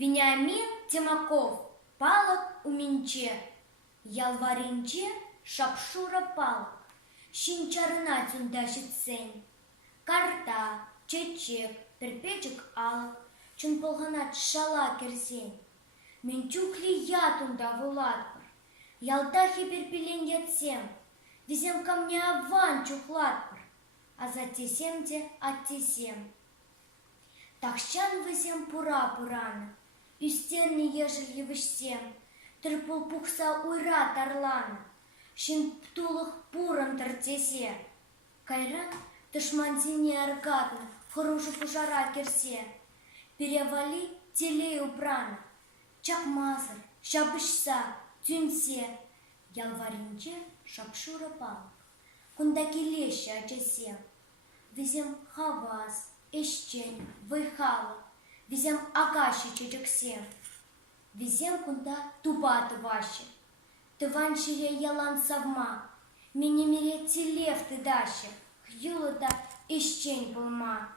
Вениамин Тимаков, палок у менче, ялваринче шапшура палок, шинчарына тюндашит сень. Карта, чечек, перпечек алык, чун полганат шала керсень. Менчукли ятунда вулатпыр, ялтахи перпелен ятсем, везем камня аван чухлатпыр, а затесемде аттесем. Тахщан везем пура-пураны, үстерни ежели вышсем, тырпул пухса уйра тарланы, шин птулых пурам тартесе. Кайран тышманзине аргатны, хорошу пожара керсе, перевали телею прана, чакмазыр, шабышса, тюнсе, ялваринче шапшура палык, кунда келеші ачасем, везем хавас, эшчень, вайхала, везем агаши чечексем, везем кунда тубаты ваши, тыван шире ялан савма, минемире телев ты даши, хюлыда эшчень пылма.